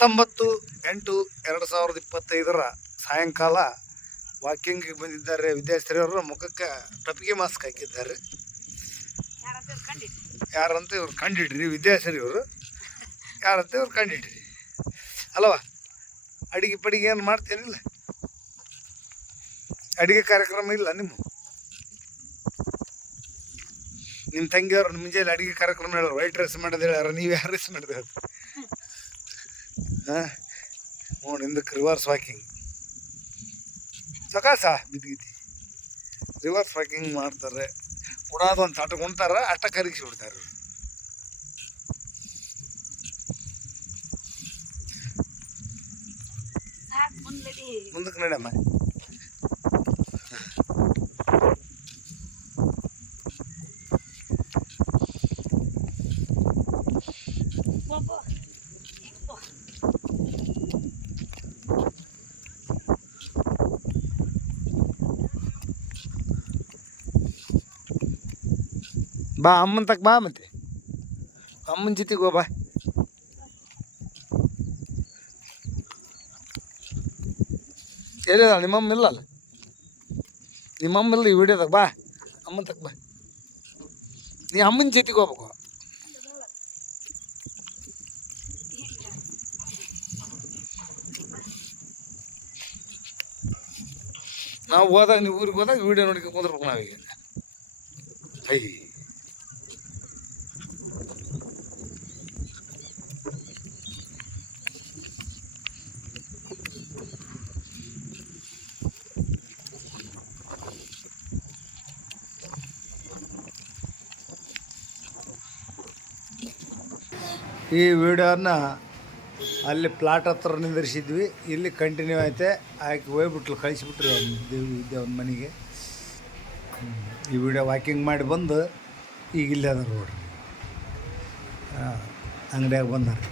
19/8/2025 ಸಾಯಂಕಾಲ ವಾಕಿಂಗಿಗೆ ಬಂದಿದ್ದಾರೆ ವಿದ್ಯಾಶ್ರೀ ಅವರು. ಮುಖಕ್ಕೆ ಟೊಪಿಗೆ ಮಾಸ್ಕ್ ಹಾಕಿದ್ದಾರೆ. ಯಾರಂತ ಇವ್ರು ಕಂಡಿಡ್ರಿ, ವಿದ್ಯಾಶ್ರೀ ಅವರು ಯಾರಂತ ಇವ್ರು ಕಂಡಿಡ್ರಿ ಅಲ್ವಾ? ಅಡಿಗೆ ಪಡಿಗೆ ಏನು ಮಾಡ್ತೇನಿಲ್ಲ? ಅಡಿಗೆ ಕಾರ್ಯಕ್ರಮ ಇಲ್ಲ ನಿಮ್ಮ ತಂಗಿಯವ್ರು ಮುಂಜಾನೆ ಅಡಿಗೆ ಕಾರ್ಯಕ್ರಮ ಹೇಳೋರು, ವೈಟ್ ರೈಸ್ ಮಾಡೋದು ಹೇಳ್ಯಾರ, ನೀವು ಯಾವ ರೈಸ್ ಮಾಡಿದ್ರೆ ಹಾಂ ನೋಡಿ. ಹಿಂದಕ್ಕೆ ರಿವರ್ಸ್ ವಾಕಿಂಗ್ ಸಕಾಸ ಬಿದ್ದಿತಿ ರಿವರ್ಸ್ ವಾಕಿಂಗ್ ಮಾಡ್ತಾರೆ. ಉಡಾದ ಒಂದು ತಾಟ ಉಣ್ತಾರ, ಅಟ್ಟ ಕರಗಿಸಿ ಬಿಡ್ತಾರೆ. ಮುಂದಕ್ಕೆ ನಡಮ್ಮ. ಬಾ ಅಮ್ಮನ ತಕ್ಕ ಬಾ, ಮತ್ತೆ ಅಮ್ಮನ ಜೊತೆಗೆ ಹೋಗ ಬಾ. ಹೇಳಿದ ನಿಮ್ಮಮ್ಮ ಇಲ್ಲಲ್ಲ, ನಿಮ್ಮಮ್ಮ ಇಲ್ಲ ಈ ವಿಡಿಯೋದಾಗ. ಬಾ ಅಮ್ಮನ ತಕ್ಕ ಬಾ, ನೀ ಅಮ್ಮನ ಜೊತೆಗೆ ಹೋಗ್ಬೇಕು. ನಾವು ಹೋದಾಗ, ನೀವು ಊರಿಗೆ ಹೋದಾಗ ವಿಡಿಯೋ ನೋಡ್ಕೊಂಡು ಕುಂದ್ರಬೇಕು ನಾವೀಗ. ಐ ಈ ವಿಡಿಯೋನ ಅಲ್ಲಿ ಪ್ಲಾಟ್ ಹತ್ರ ನಿಂದಿರಿಸಿದ್ವಿ, ಇಲ್ಲಿ ಕಂಟಿನ್ಯೂ ಐತೆ. ಆಕೆ ಹೋಗ್ಬಿಟ್ಲು, ಕಳಿಸಿಬಿಟ್ರಿ ಒಂದು ಮನೆಗೆ. ಈ ವಿಡಿಯೋ ವಾಕಿಂಗ್ ಮಾಡಿ ಬಂದು ಈಗ ಇಲ್ಲೇ ಅದ ನೋಡ್ರಿ, ಅಂಗಡಿಯಾಗ ಬಂದಾರೆ.